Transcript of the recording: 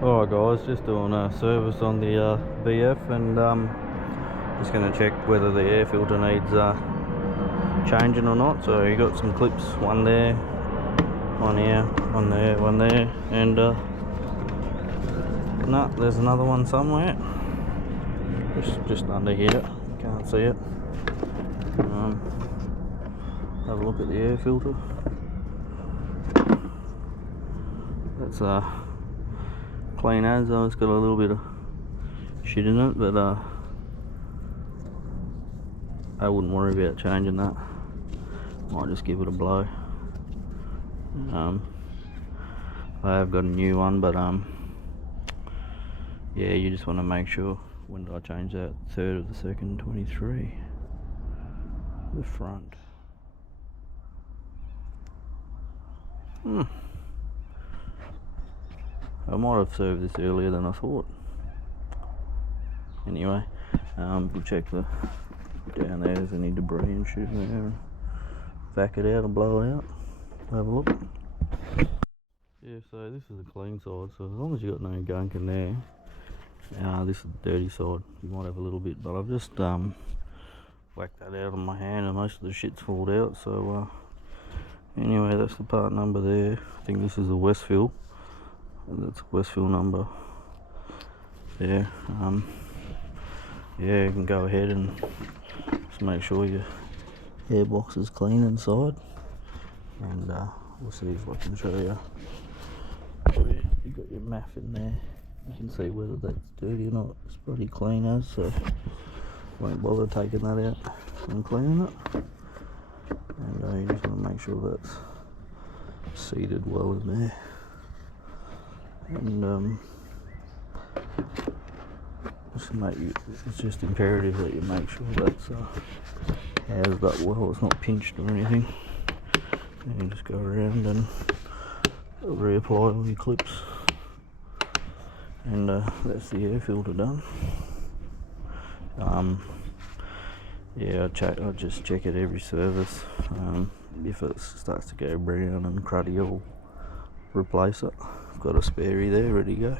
Alright guys, just doing a service on the VF and just going to check whether the air filter needs changing or not. So you got some clips, one there, one here, one there, one there, and no, there's another one somewhere, just under here, can't see it. Have a look at the air filter. That's clean as though. It's got a little bit of shit in it, but I wouldn't worry about changing that. Might just give it a blow. I have got a new one, but yeah, you just want to make sure. When did I change that? 3rd of the 2nd, 23. The front. I might have served this earlier than I thought. Anyway, we'll check the down there. There's any debris and shit in there. Vac it out and blow it out. Have a look. Yeah, so this is the clean side. So as long as you got no gunk in there, this is the dirty side. You might have a little bit, but I've just whacked that out on my hand, and most of the shit's fallen out. So anyway, that's the part number there. I think this is a Westfield. That's a Westfield number. Yeah, yeah, you can go ahead and just make sure your airbox is clean inside, and we'll see if I can show you. You got your MAF in there. You can see whether that's dirty or not. It's pretty clean as, so won't bother taking that out and cleaning it. And you just want to make sure that's seated well in there. And it's just imperative that you make sure that's housed up well, it's not pinched or anything. And you just go around and reapply all your clips, and that's the air filter done. Yeah, I'll just check it every service. If it starts to go brown and cruddy, I'll replace it. I've got a spare there ready to go.